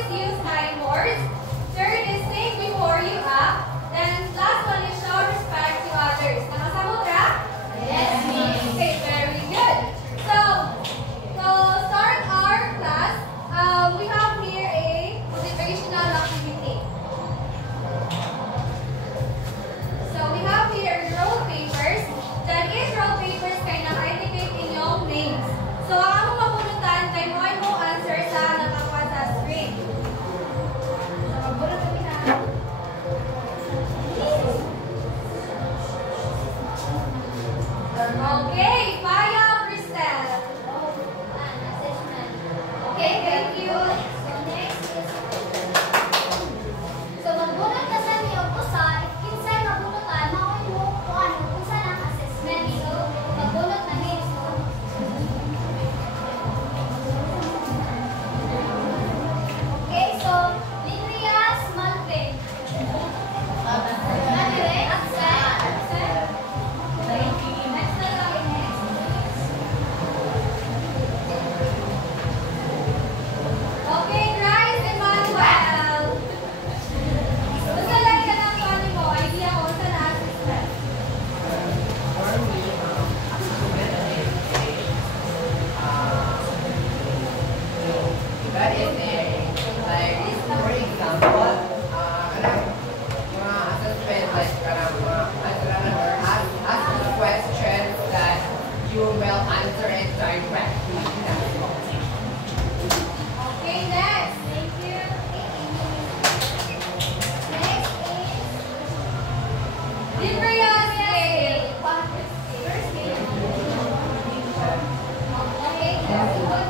always use kind words. Third is think before you act. Then last one is show respect to others. Nakasabot ra? Yes, miss. Okay, very good. So to start our class, we have here a motivational activity. So we have here roll papers. Then each roll papers kay naka-indicate inyong names. So ang among mapunutan kay mo ay mo answer sa nakakuha sa screen. So magbulot kami na. Okay, Paya Cristel. Okay, thank you. So magbunot ka sa niyo usa, kinsay mabunutan mao mo kung ano unsa nang assessment. So magbunot na ni. Okay, so Linrias Malte. Madre, Axel. Next na lang, next. Okay, Bryce Emmanuel. Basta lang ka ng ano mo, idea ko sa na-assessment. That is like, for example, mga assessment, like, ask questions that you will answer it directly. Okay, next. Thank you. Next is Librias Gay. First grade. Okay, very good.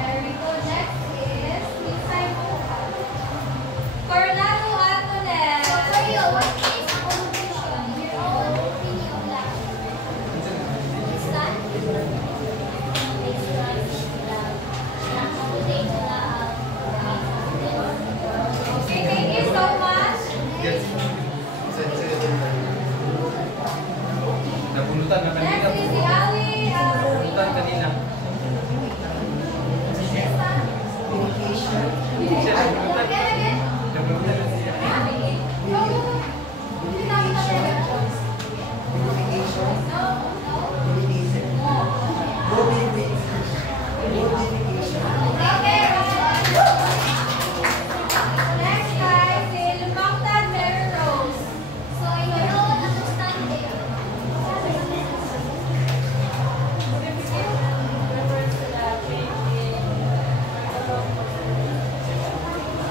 Very good. Next is Coronado Antonel. So for you, what is a conclusion? Your own opinion lang. Understand? Okay, thank you so much. Nabunutan na kanina. Next is si Ali. Nabunutan kanina. Siya nabunutan. Again. Nabunutan na siya. Next guys, si Lumangtan Mary Rose. So your own understanding.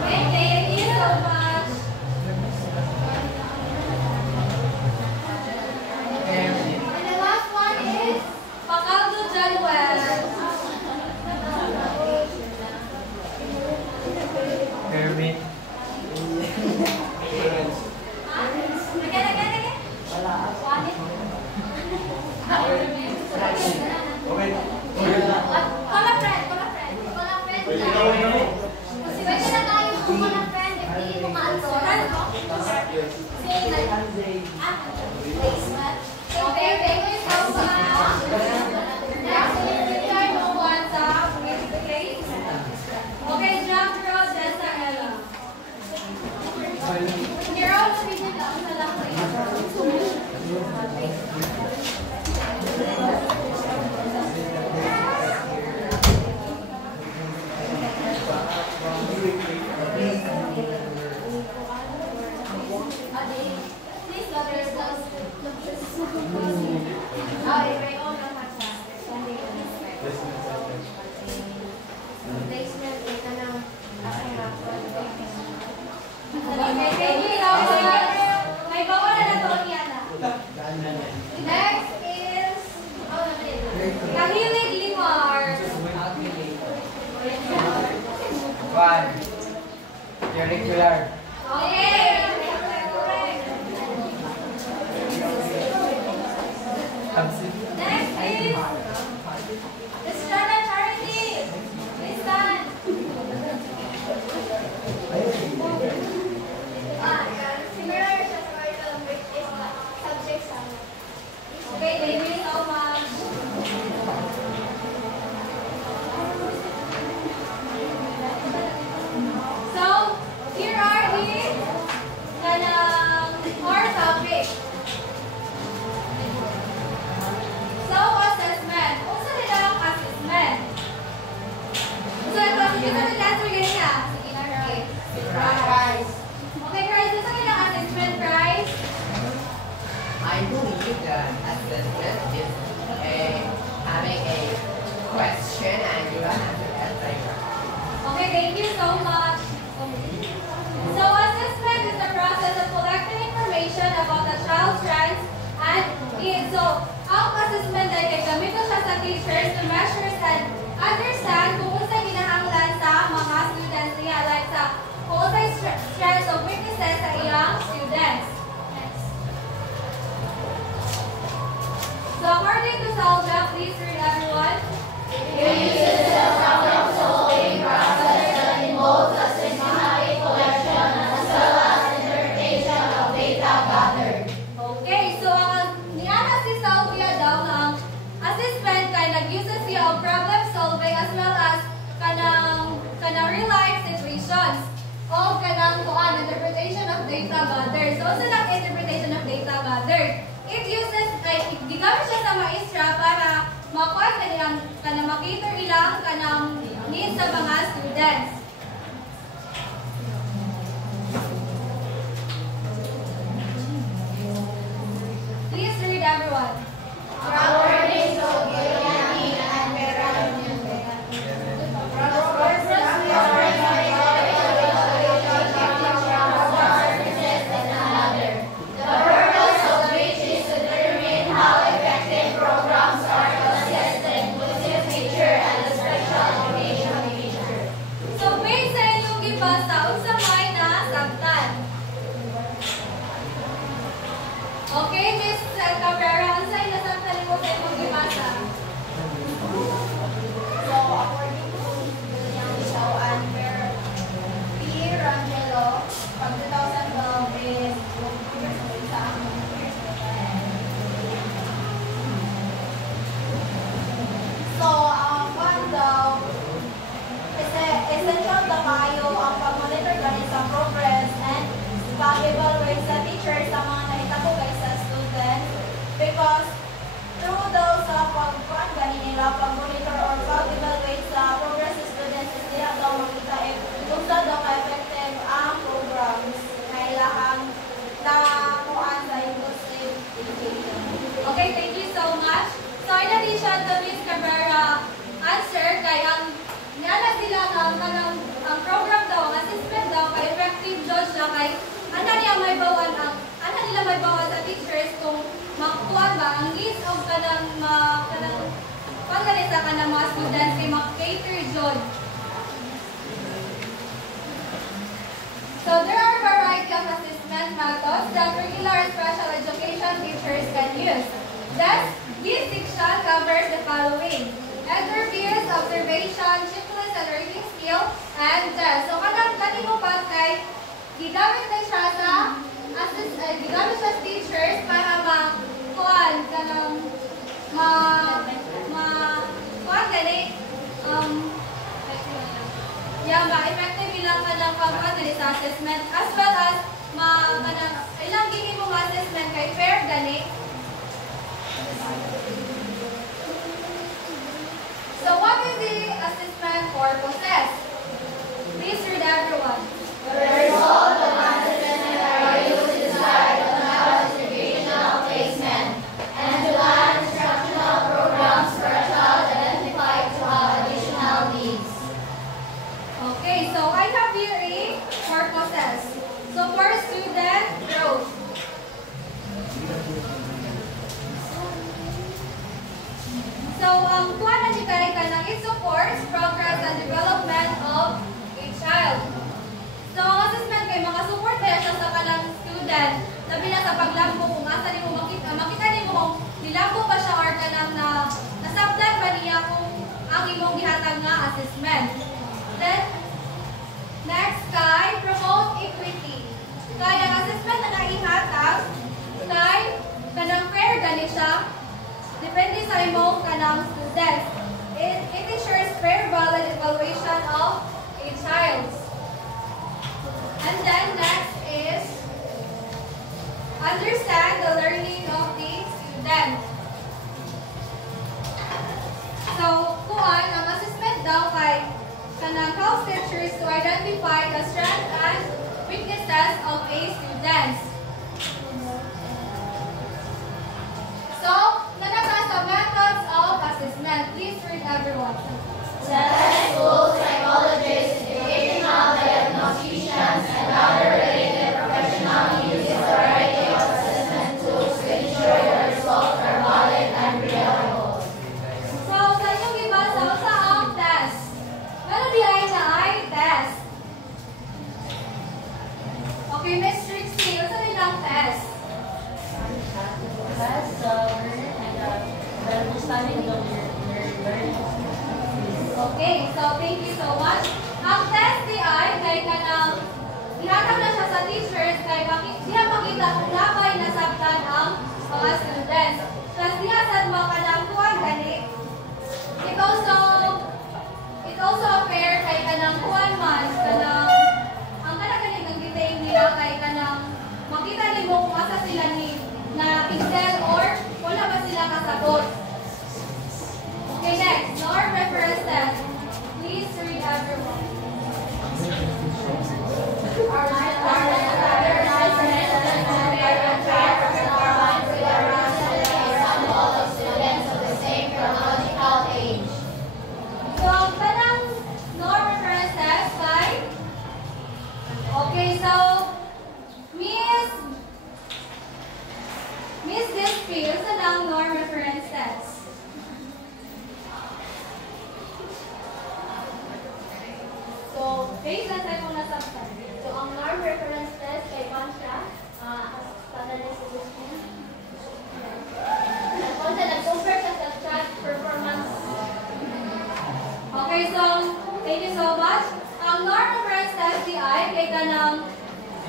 Okay, thank you so much. And the last one is Pacaldo Januel. Kermit. Again. Call a friend. Pwede na tayo kung mga friend, hindi mo ma-answer. Say like, placement. Okay, thank you so much. Next is Ricardo Juanza. Okay, jump row, Dessa Ella. Your own opinion lang, isa lang please love yourselves. Okay, thank you so much. May bawal na to, Kiana. Next is Kahilig Limar. One. Curricular. Okay. Next is Estrada Charity. Please stand. Similar siya sa Marital British subject sa Okay, thank you so much. well answered and direct. Okay, thank you so much. So assessment is the process of collecting information about a child's strengths and needs. So ang assessment ay gamiton siya sa teachers to measure and understand kung unsa ginahanglan sa mga students niya, like sa kung unsa strengths o weaknesses sa iyang students. So according to Salja, please read everyone. It uses the problem-solving process that involves a systematic collection as well as interpretation of data gathered. Okay, so ang niana si Salvia daw ng assessment kay nag-uses siya of problem solving as well as kanang real life situations o kanang kuan interpretation of data gathered. So sa lang interpretation of data gathered, it uses gigamit siya sa maestra para makuha kanang makita ilang kanang needs sa mga students. Please read everyone. According to Giuliani and Perrone, the purpose of which is to determine how effective programs are to assess the inclusive feature and the special education feature. So based sa inyong gibasa, unsa may nasabtan? Okay, Miss Cabrera, unsa ay nasabtan nimo sa inyong gibasa? So, according to Giuliani Show and P. Rangelo, pag 2012 is sa So, one daw, essential na kayo ang pag-monitor ganit sa progress and pag-evaluate sa teachers sa mga nahitabo kay sa students because through daw sa pag-kuan ganit nila pag-monitor or pag-evaluate sa progress sa students is nila daw makita if kung saan daw ka-effective ang programs na ilahang na kuan sa inclusive education. Okay, thank you so much. So in addition to Miss Cabrera answer kay ang niana sila ang program daw, ang assessment daw kay effective judge na kay ana nila may bawan sa teachers kung makuha ba ang needs of kanang pagganit sa kanang mga students kay mag-cater judge. So there are a variety of assessment methods that regular and special education teachers can use. Thus, this section covers the following: interviews, observation, checklist, and reading skill, and test. So kanang mo pa kay gigamit na siya sa gigamit siya sa teachers para kuan kanang kuan gani ma-effective ilang kanang pag-kuan sa assessment as well as kanang ilang gini mo assessment kay fair gani. So what is the assessment purposes? Please read everyone. The result of assessment are used to decide on how educational placement and to plan instructional programs for a child identified to have additional needs. Okay, so I have here a purposes. So for student growth. So kuan na kay kanang it supports progress and development of a child. So assessment kay mga support kaya siya sa kanang student. Labi na sa paglambo kung asa nimo makita nimo kung nilambo ba siya or kanang nasabtan ba niya kung ang imong gihatag nga assessment. Then next kay promote equity. Kaya ang assessment na naihatag kay kanang fair gani siya. Depende sa imong kanang students. It ensures fair, valid evaluation of a child. And then next is understand the learning of the student. So, kuan ang assessment daw kay kanang help teachers to identify the strengths and weaknesses of a student. So, nanaka sa methods of assessment. Please read everyone. Self Okay, so thank you so much. Ang test di ay kay kanang ihatag na siya sa teachers kay diha makita kung labay nasabtan ang mga students. Plus diha sad mo kanang kuan gani. It also fair kay kanang kuan man kanang ang kanang gani ang detail nila kay kanang makita nimo kung asa sila ni na excel or wala ba sila kasagot. Okay, next, norm reference test. Please read everyone. So, kanang norm reference test by okay, so Miss Disfield sa lang norm reference test. So, based on tayo muna sa So, ang norm reference test kay Pansya, standard na solution. Kung sa nag-compare sa self-chat performance. okay, so thank you so much. Ang norm reference test di ay kay kanang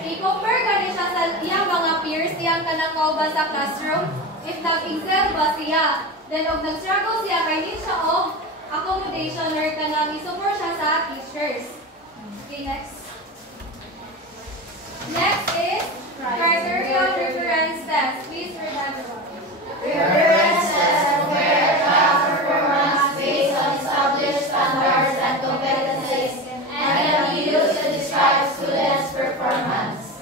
i-compare ka siya sa iyang mga peers, iyang kanang kauban sa classroom. If nag-excel ba siya, then og nag-struggle siya kay hindi siya og accommodation or kanang i-support siya sa teachers. Okay, next. Next is criteria reference test. Please read everyone. Reference test compare child performance based on established standards and competencies and can be used to describe students' performance.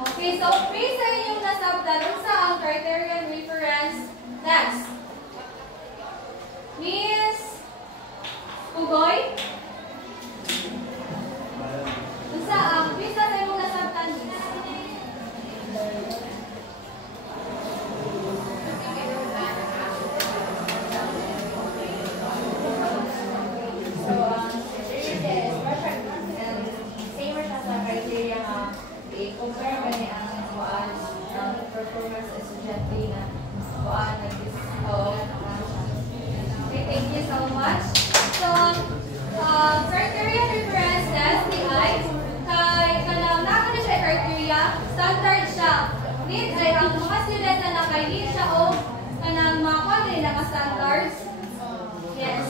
Okay, so based sa inyong nasabtan, unsa ang criterion reference test? Miss Ugoy? Unsa ang based sa inyong nasabtan, Miss? So, criteria is perfect and same siya sa criteria nga i-compare ba niya ang kuan ng performance sa estudyante na kuan Okay, thank you so much. So, criteria reference test ni ay kay kanang nako na siya criteria, standard siya. Need ay ang mga students na nakaili siya o kanang mga kwan nila standards. Yes.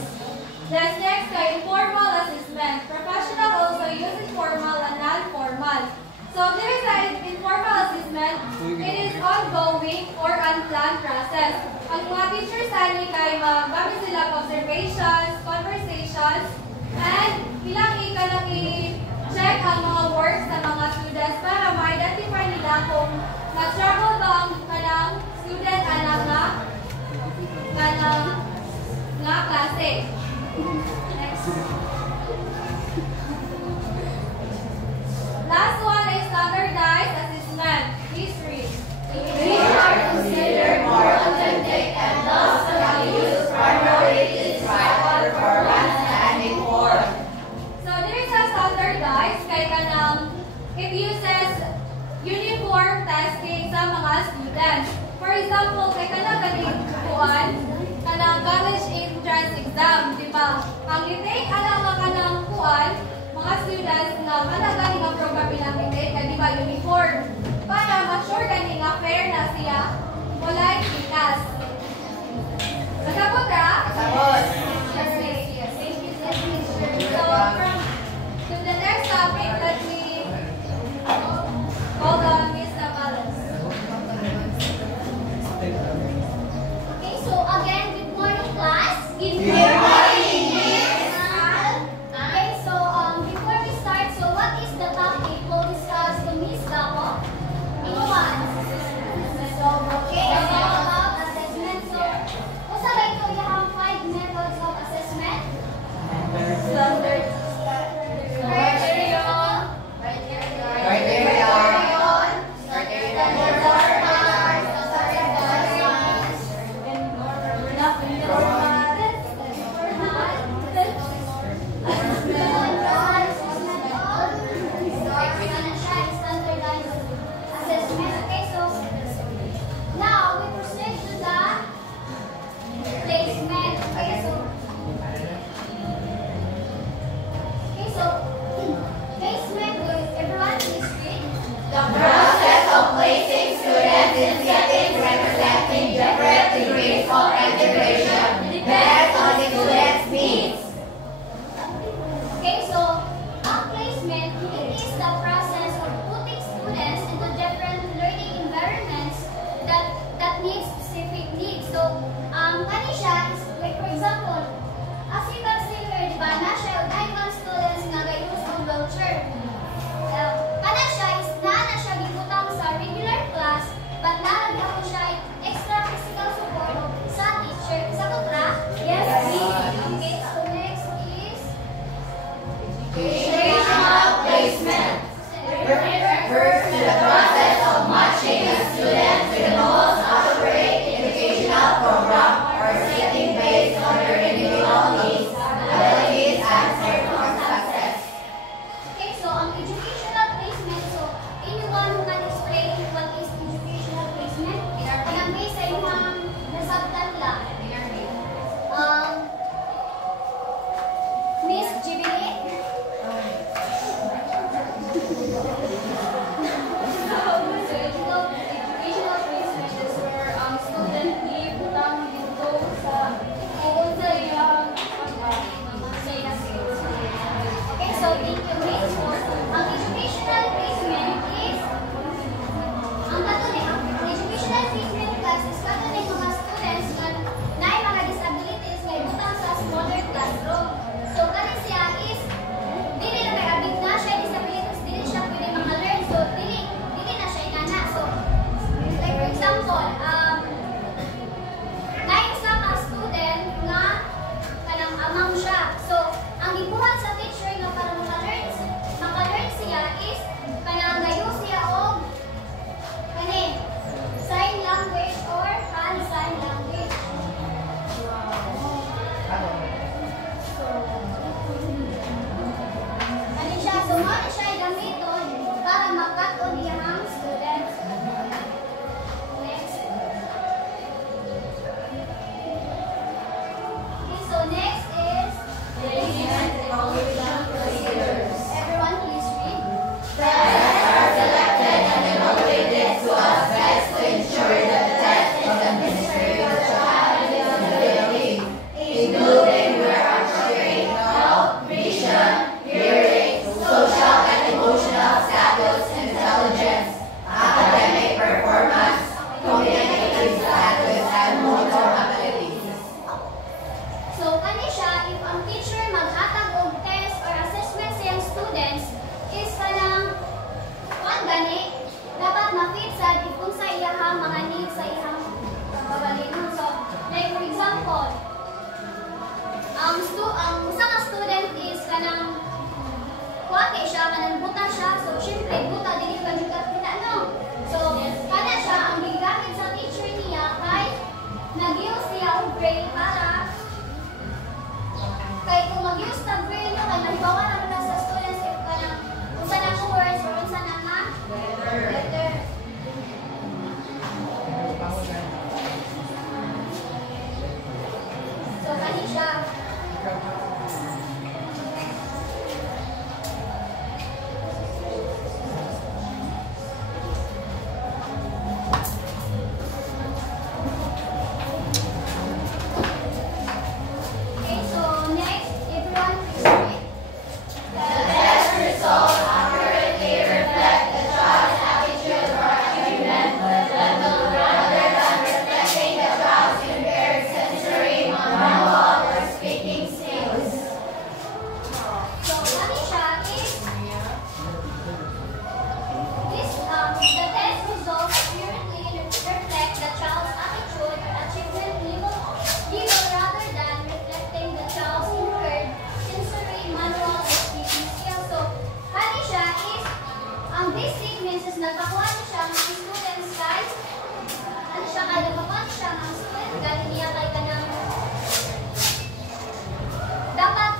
That's next kay informal assessment. Professional also use informal and non-formal. So there is an informal assessment. It is ongoing or unplanned process. Ang mga teachers ani kay magamit sila ng observations, conversations, and ilang ikalang i-check ang mga works ng mga students para ma-identify nila kung nag-struggle ba ang kanang student alam nga klase. Next. Last one is standardized assessment. Please read. These are considered more authentic and thus can be used primarily to describe performance and inform. So there is a standardized kay kanang it uses uniform testing sa mga students. For example, kay kanang kuan kanang college entrance exam, di ba? Ang intake alam nga kanang kuan mga students nga managani nga program ilang intake kay di ba uniform. Para ma-sure gani nga fair na siya, walay pikas. Nasabot ra? Tapos, Yes. Thank you, teacher. So from to the next topic, let me hold on, Miss Navalas. Okay, so again, good morning, class. Good morning, Miss. Okay, so before we start, so what is the topic we'll discuss to Miss Dapo? In one. So, okay, so about assessment. So, kung sa ito, you have 5 methods of assessment. siya. So, ang gibuhat sa teacher nga para maka-learn siya is kanang gayo siya og kani sign language or hand sign language. Kani siya, so mao siya gamiton para makat-on iyang students. Next. Okay, so next is everyone please read. So kani siya, if ang teacher maghatag og test or assessment sa iyang students is kanang kuan gani dapat ma-fit sa kung sa iyang mga needs sa iyang babalinon. So like for example, ang usa ka student is kanang kuan kay siya kanang buta siya, so syempre buta dili ka kita no. So kana siya ang gigamit sa teacher niya kay nag-use siya og grade para kay kung mag-use tag grade nyo, kay nalibawa naman na sa students if kanang unsa na ang words or unsa na nga letter. So kani siya. Okay, so next, everyone please read. So kani siya is the test results accurately reflect the child's attitude or achievement level rather than reflecting the child's incurred sensory, manual, or speaking skills. So kani siya is these statements is nagpakuha niya siya ng students kay ano siya kay nagpakuha niya siya ng student galing niya kay kanang dapat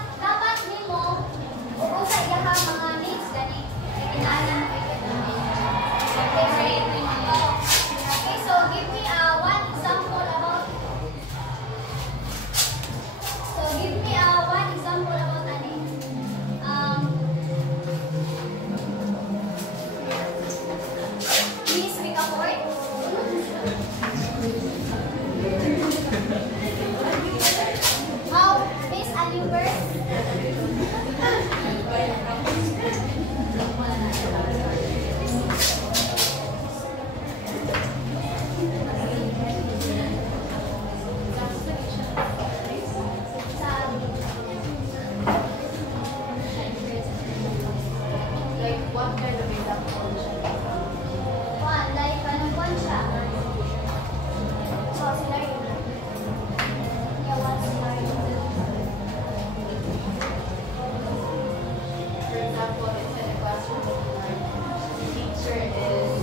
nimo ug sa iyang mga needs gani kay kinahanglan mo okay, so give me one example about ani Miss Ricafort. How Miss Alimbert. Like, what kind of example? One, like anong one siya? So, sila yun. Yeah, one sila yun. For example, inside the classroom, the teacher is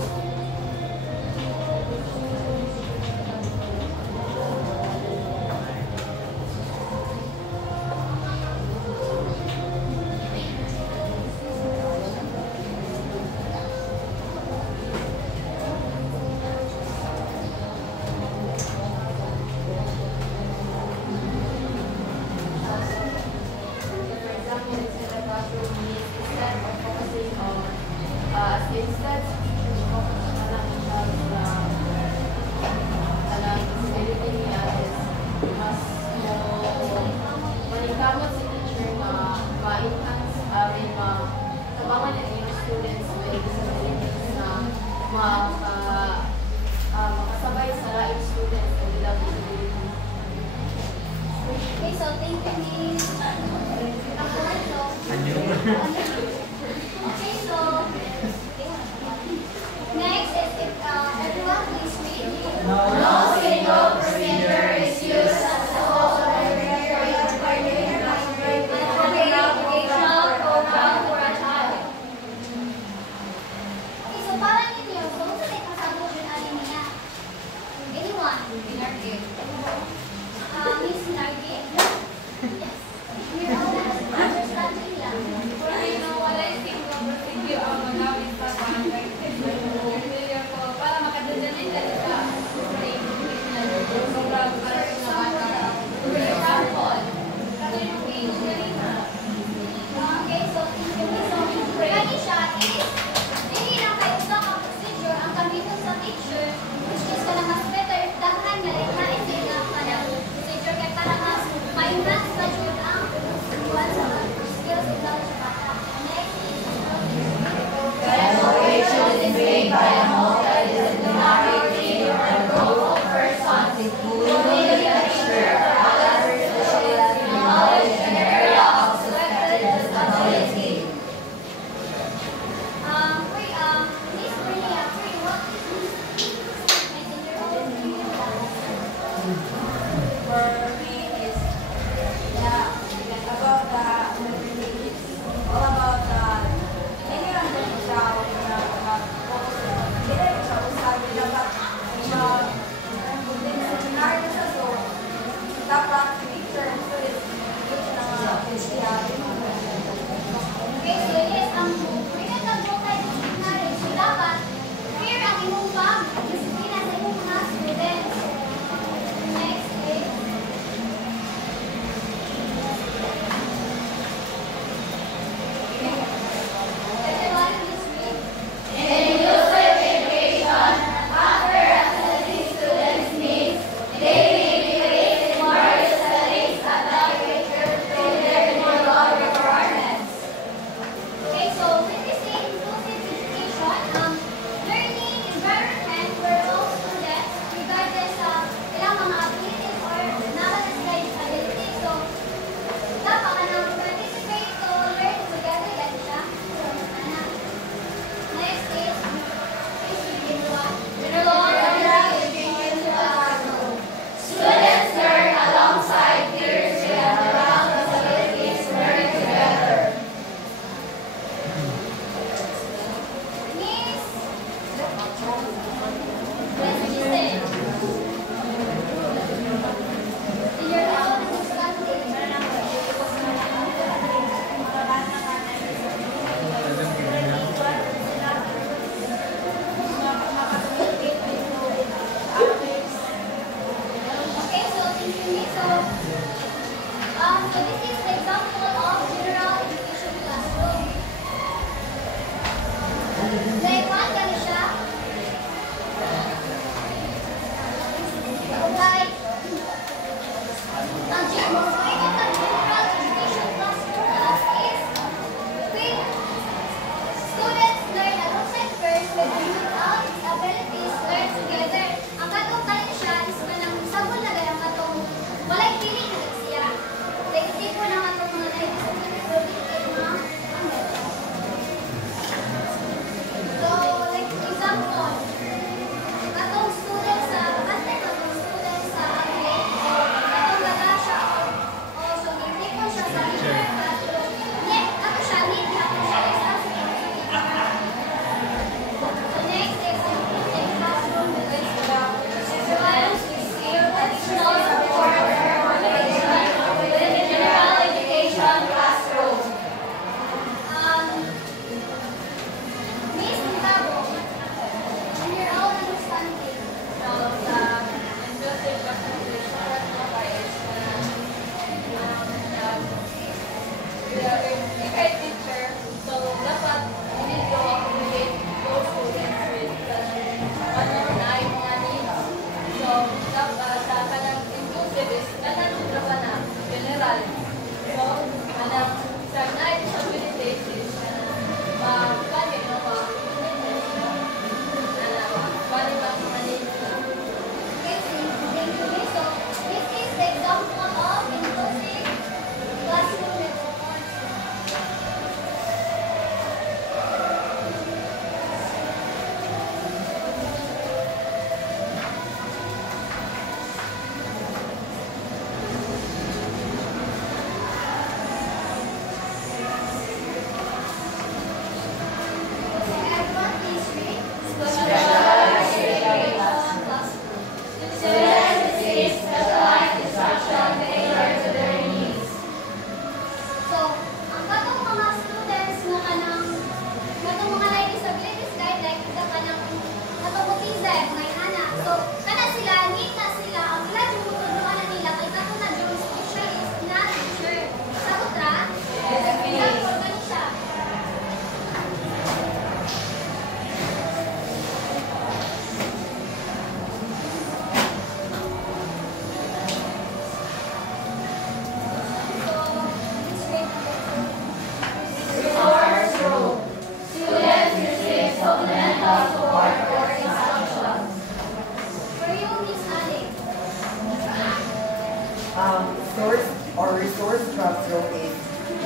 instead teachers focus on ang child's disability niya is mas manikamot si teacher na ma-enhance tabangan ng yung students with disabilities na makasabay sa laing students na without disability. Okay, so thank you, Miss. Okay, so next is if everyone please read. No single procedure is used as a whole.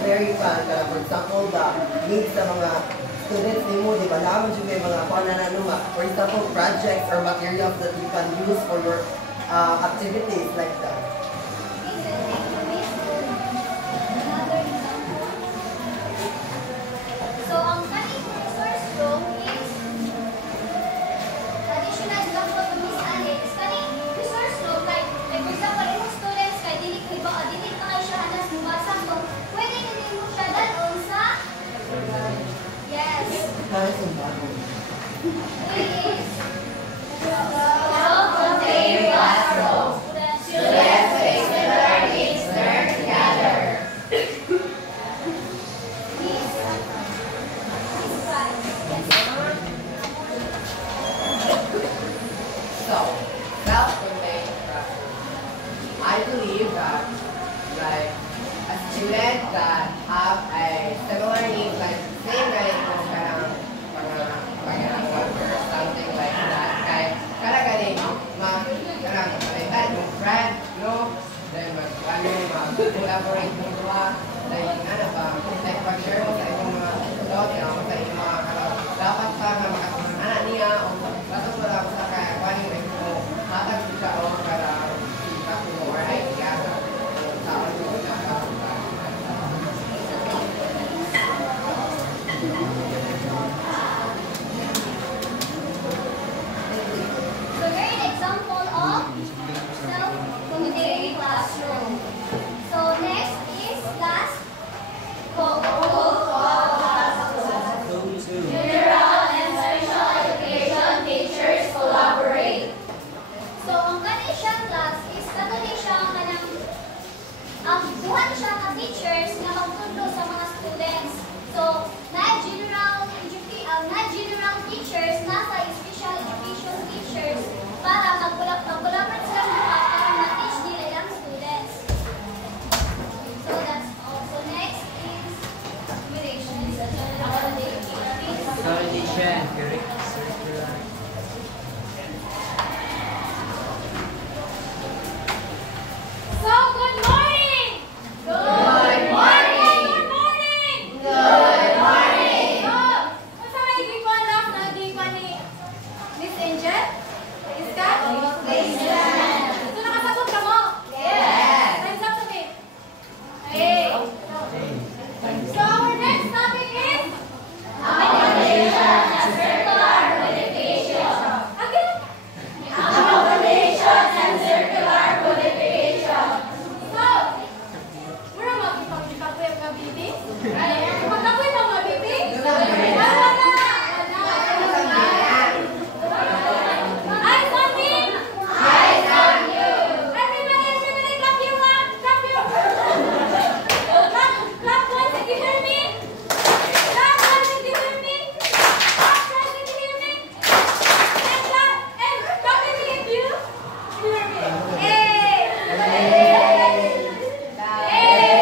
very fun. Kaya for example, the needs sa mga students nimo, di ba? Naman yung may mga for example, projects or materials that you can use for your activities like that. So, ang kaning resource room is additional lang po to Miss Alex. Kaning resource room, like for example, yung students kay dili pa kayo siya hanas mubasa so pwede hindi mo siya dalon sa yes. It is self-contained classroom. Students face the learning learn together. So, self-contained classroom. I believe that, like, a student that have a similar needs, like, same like, or something like that, galing, friend, no? Then, collaborate mo ba? Like, ano ba? Like, pag-share mo sa ibang mga thoughts, sa ibang mga dapat pa na makasama niya, o bato mo lang sa kaya, paano yung mo, hatag siya o para feedback mo or idea sa tawag mo na So here an example of self-contained classroom. So next is last general and special education teachers collaborate. So ang kanin siyang class is katuloy siya kanang buhat siya ka teachers na magtudlo sa mga students. So na-general teachers nasa special education teachers para mag-collaborate sila buhat para ma-teach nila yung students. So that's all. So next is accommodations. Validation, correct, circular. So, good morning! Good morning! Good morning! Good morning! So, kung sa may gikuan lang na gikuan ni Miss Angel? Is that? Listen. So, nakasagot ka mo? Yes. Time's up to me. Okay. So, our next topic is? Accommodation and circular modification. Again? Accommodation and circular modification. So, mura magpapagpapoy ang mga bibi? Magpapoy ba mga bibi? Eyes on me! Eyes on you. Everybody, clap you one! Clap you! Clap once if you hear me! Clap once if you hear me! Clap twice if you hear me! And clap, and clap if you hear me! Hey! Hey!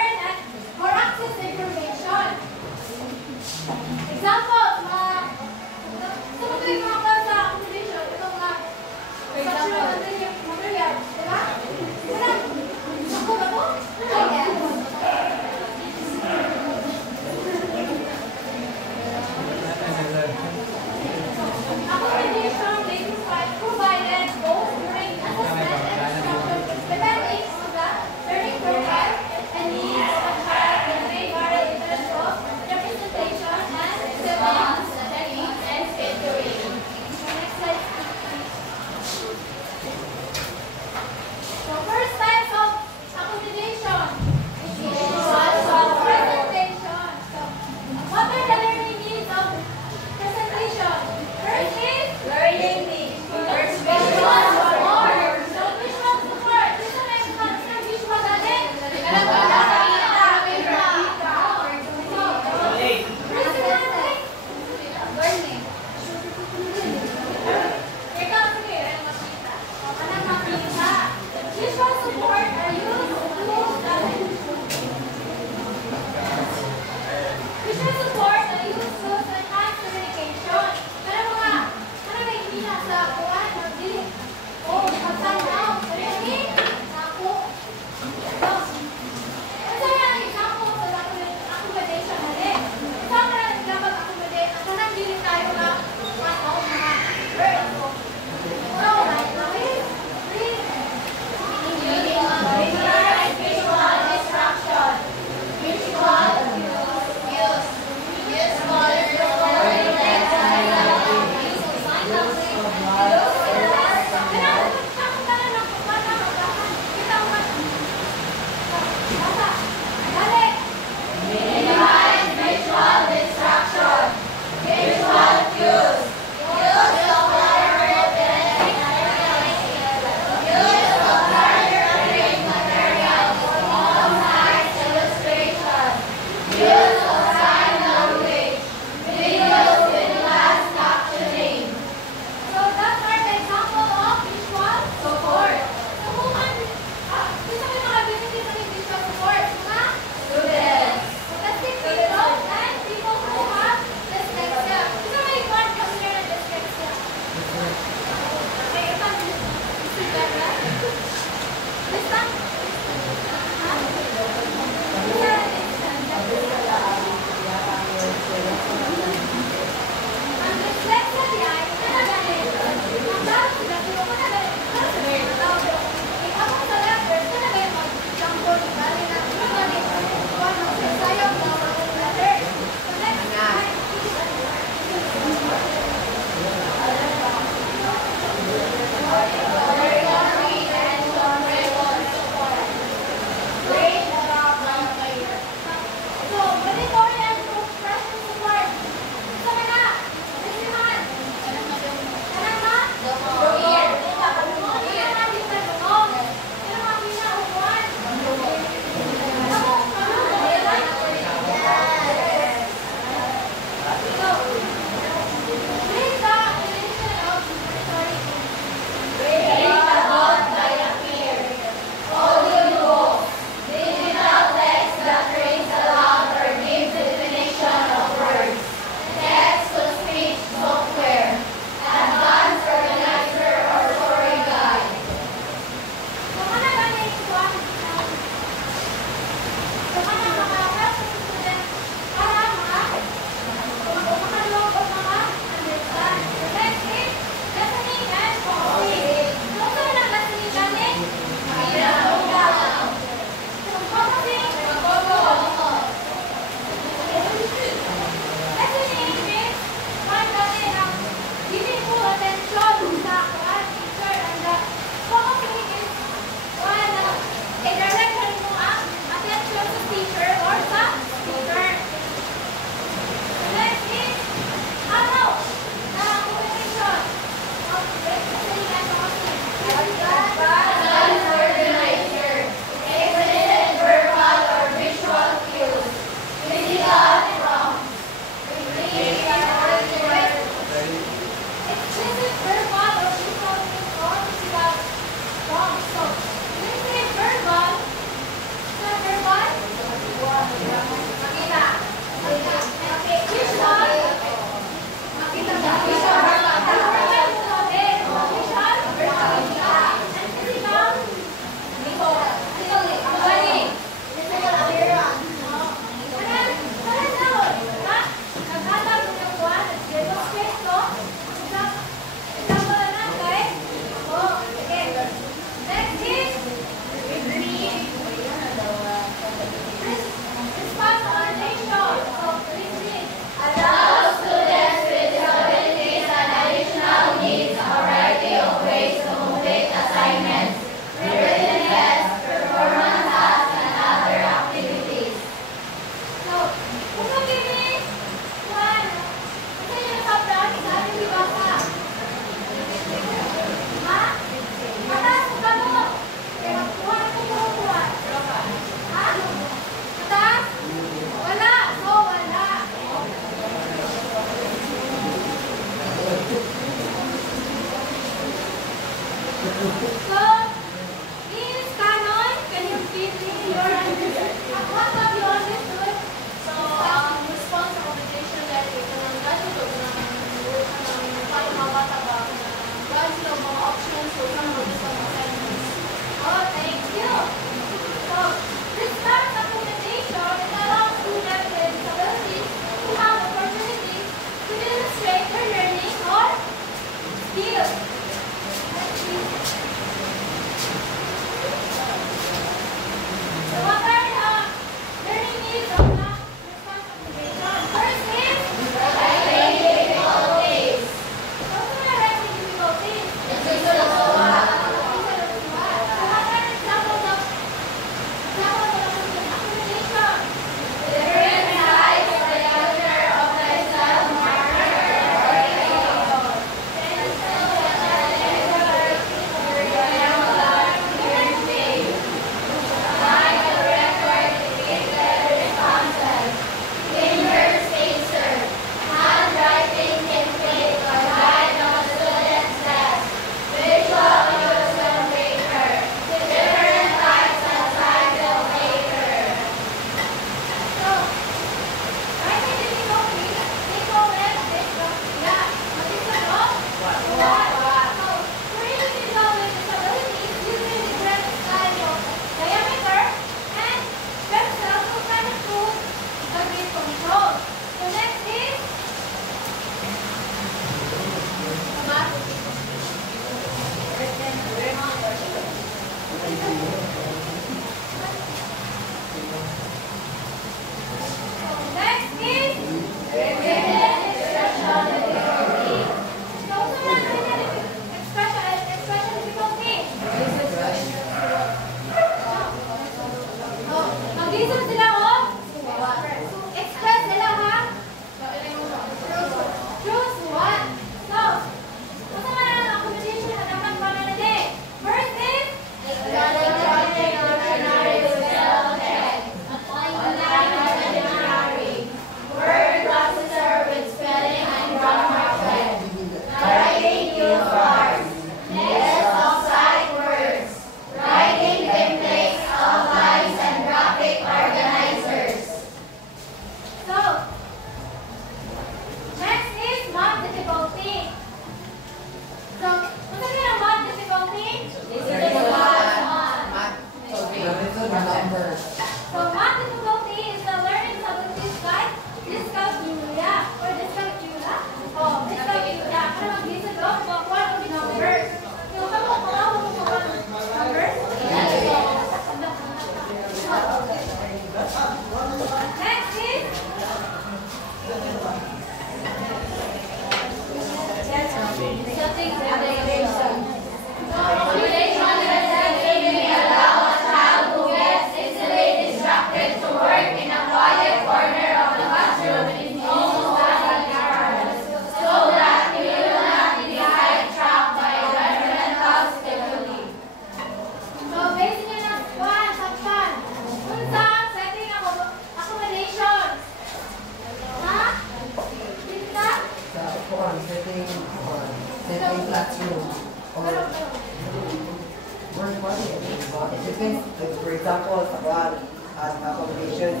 depends, for example, sa kuan, accommodation,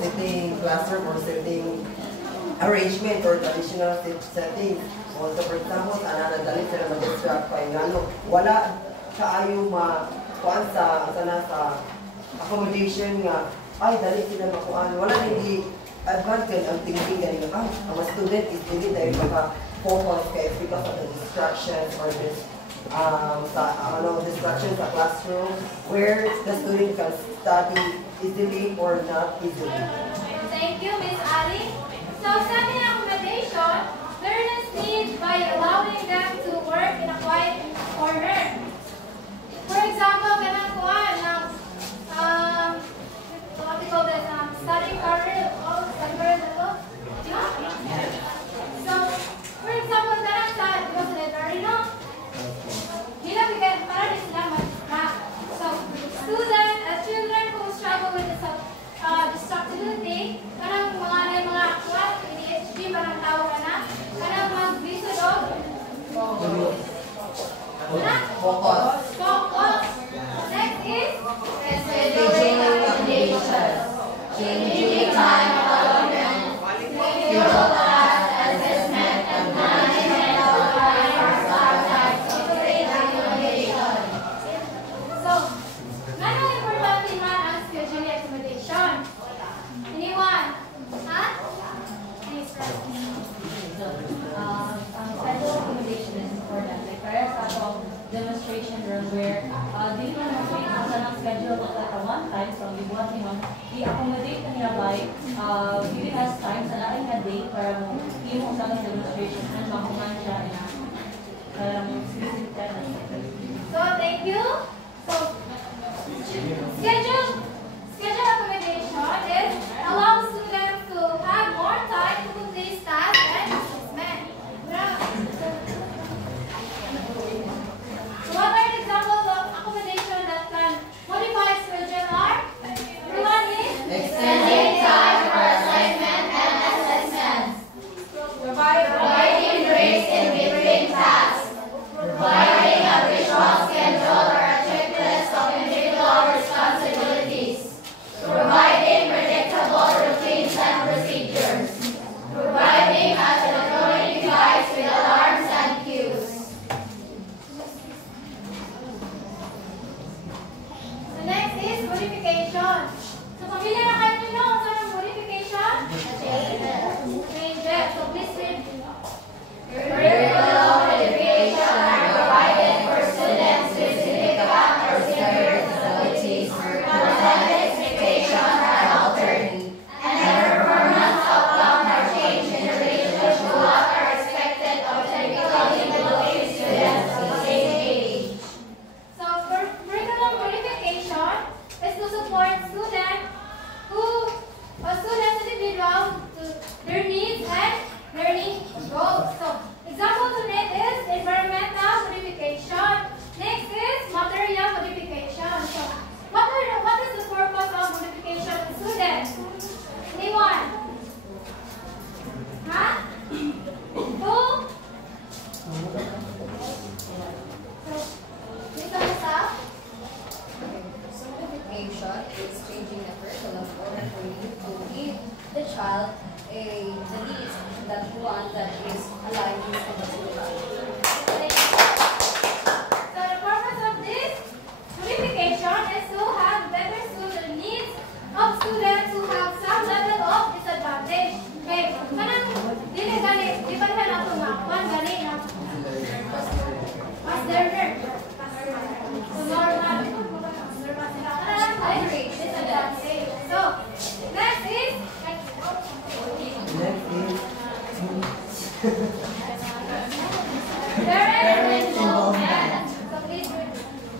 sitting classroom or sitting arrangement or traditional settings. Also, for example, dali sila mag-distract pa yung wala kaayo kuan sa accommodation nga, ay, dali sila makuan. Wala hindi advantage ang thinking ganito. Ang mga student is hindi tayo maka-focus kaya because of the distractions or this distractions sa classroom where the student can study easily or not easily. Thank you, Miss Ali. So, study accommodation, learners need by allowing them to work in a quiet corner. For example, ganang kuan ng what do you call this? Study corner. Oh, study corner na to? Yeah. So, for example, ganang sa library, no? Para din sila mag-map. So, children who struggle with distractibility, kanang mga kuan, ADHD, parang tawag ka na, kanang mag-visit of Focus. Focus. Next is Scheduling accommodations. Changing time allotment. Schedule class assessment and management of time for subjects to create accommodation. so, ganang importante man ang scheduling accommodation. Anyone? Ha? Nice, right? Schedule accommodation is important. Like, para sa atong demonstration room where dili man demonstrate ang sanang schedule of like a one time from gibuhat ni ma'am i-accommodate na niya by really has time sa laing nga day para mo imo sa demonstration and mahuman siya na para mo visit ka na. So, thank you. So, schedule accommodation is allow students to have more time to complete tasks and assessment. So, what are the examples of accommodation that can modify schedule are? Everyone is? Extending time for assignment and assessments. Providing breaks in between tasks. Providing a visual schedule or a checklist of individual responsibilities. Providing predictable routines and procedures. Providing a electronic device with alarms and cues. The next is modification. So, familiar na kayo nyo sa modification? Changes. So, please read. Curriculum modification are provided for students with significant or severe disabilities whose expectations are altered and the performance outcome are changed in relation to what are expected of typically able students of the same age. So, curriculum modification is to support students individual to their needs and learning goals. So, example to it is environmental modification. Next is material modification. So, what is the purpose of modification to students? Anyone? Huh? Who? So, Mr. Masaf? So modification is changing the curriculum in order for you to give the child the needs that you want that is aligned with the syllabus. So the purpose of this modification is to have better suit the needs of students who have some level of disadvantage. Okay, kanang dili gani, di ba na nato makuan gani na mas learner. So normal sila kanang high disadvantage. So next is Next is parent involvement. So please read.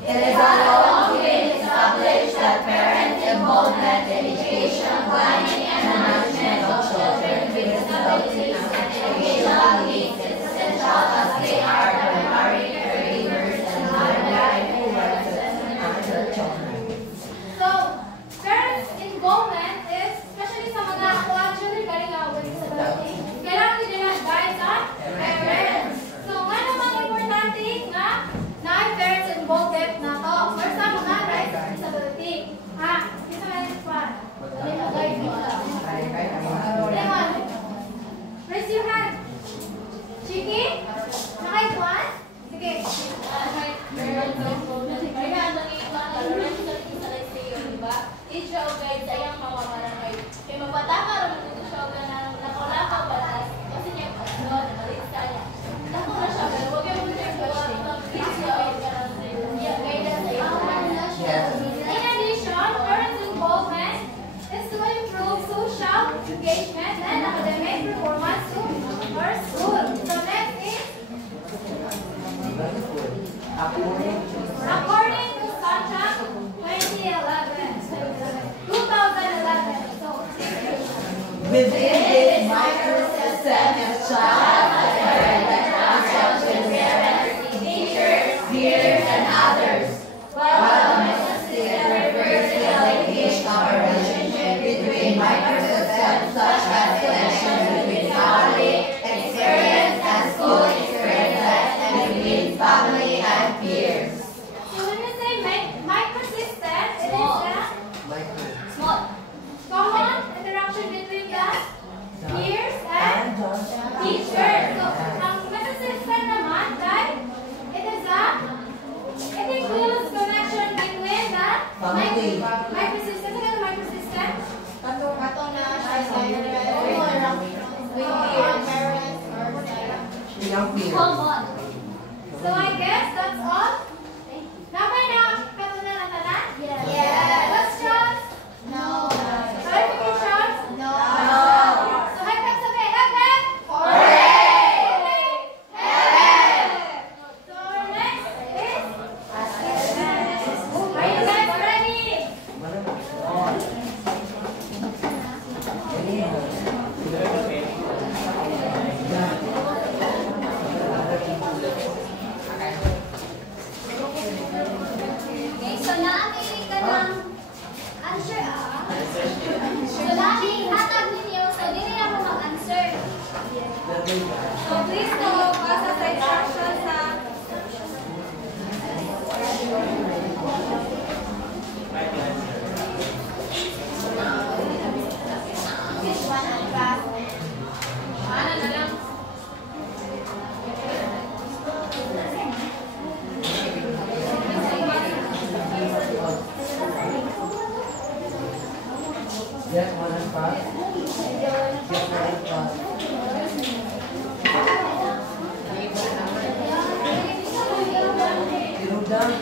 It is a long been established that parent involvement in education, planning, and management of children with disabilities and educational needs is essential as they are primary caregivers and primary influences on their children. So, parents' involvement is, especially sa mga children galing with disability, kailangan din nila guide on Within this microsystem of child teachers, peers, and others. While the mesosystem refers to the linkage of a relationship between microsystems such as connections between family, experience, and school experiences, and between family and peers. So when we say microsystem, it is a Small. common interaction between the peers and teachers. So, ang mesosystem naman, guys, it includes connection between the Family. microsystem. Ano yung microsystem? Katong na siya sa parents or Ilang peers. Common. So I guess that's all. Napay na katunan na tanan? Yes. Questions? No. Clarifications? No. So high five sa may heaven? Hooray! So our next is? Are you guys ready? Okay, so naamili ka ng answer So naamili hatag ninyo, so dili na mo mag-answer. So please go basa sa instructions sa Which one ang class? ano na lang. Yes, one and pass. Yes, one and pass. Tinudang.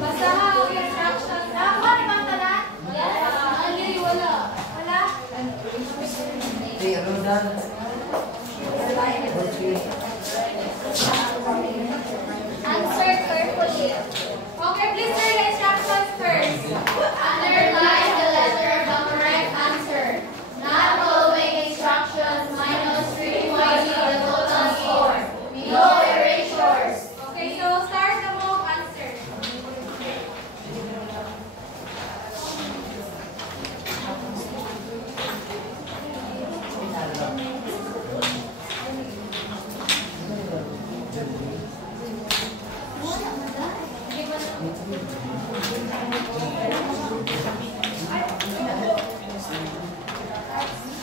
Basta ang instructions. Nakuha ni Ma'am tanan? Wala. Wala? Tinudang. Okay. Answer carefully. Okay, please read the instructions first. Underline the letter of the correct answer. Not following instructions minus 3 points for the total score. No erasures. Okay, so start the mock answer.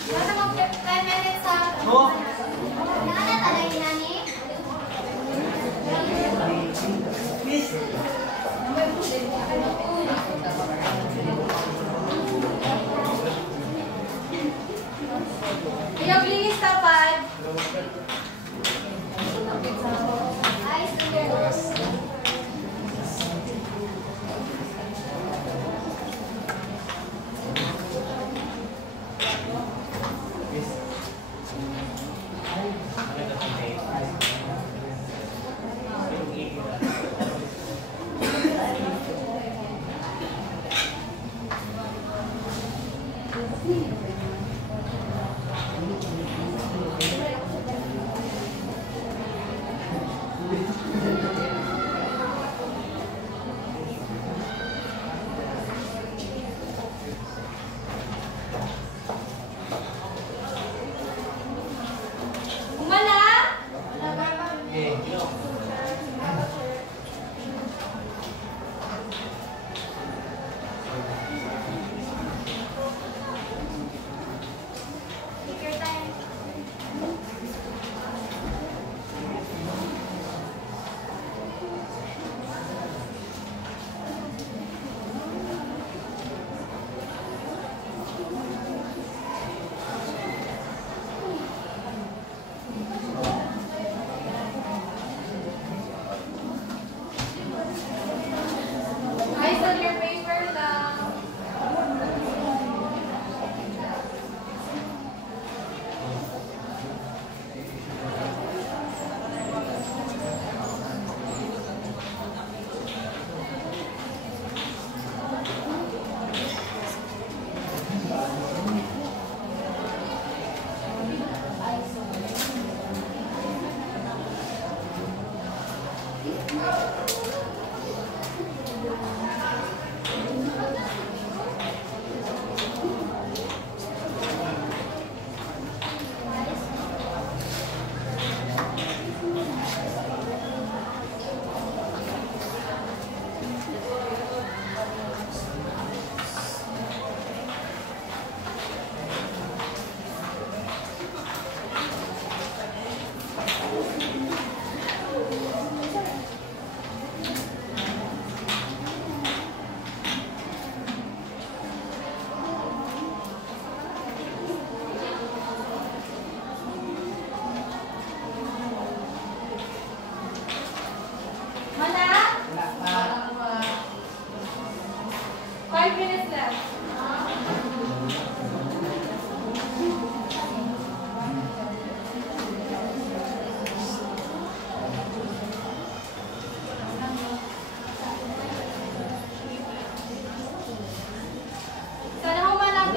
Wala mo 10 minutes sa Naanatalay na ni? Iyo, please, tapat. Eyes clear. Umala? Take your time.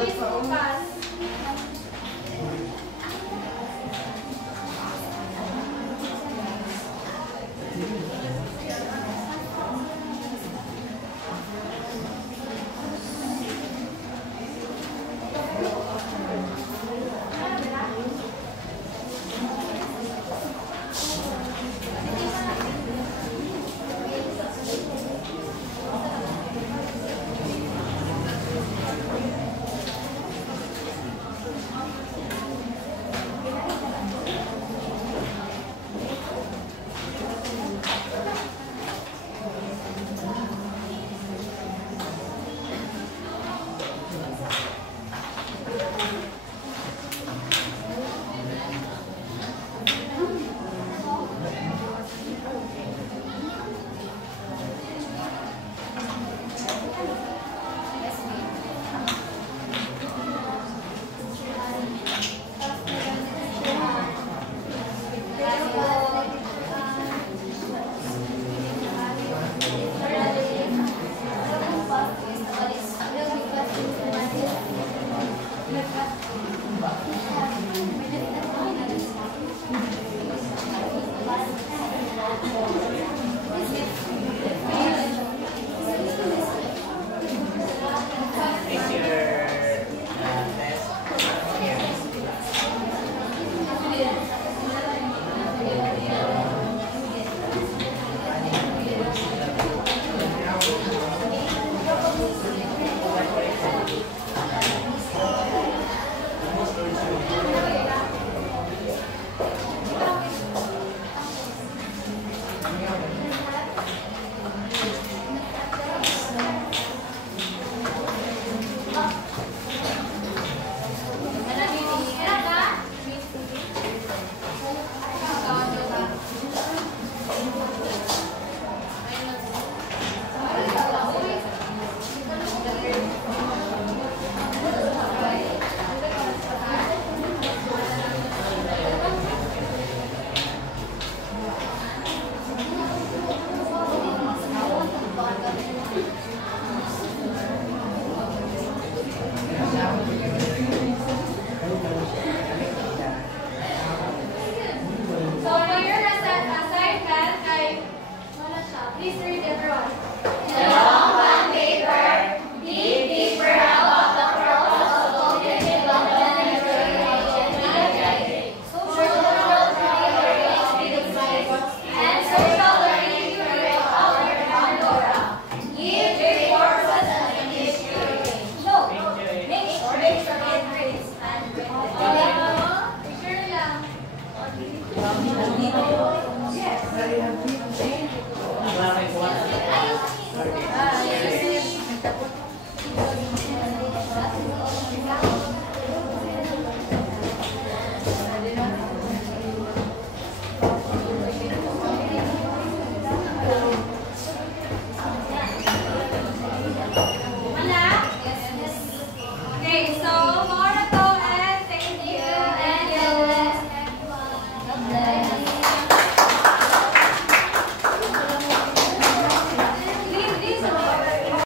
Miss sa una. Bukas.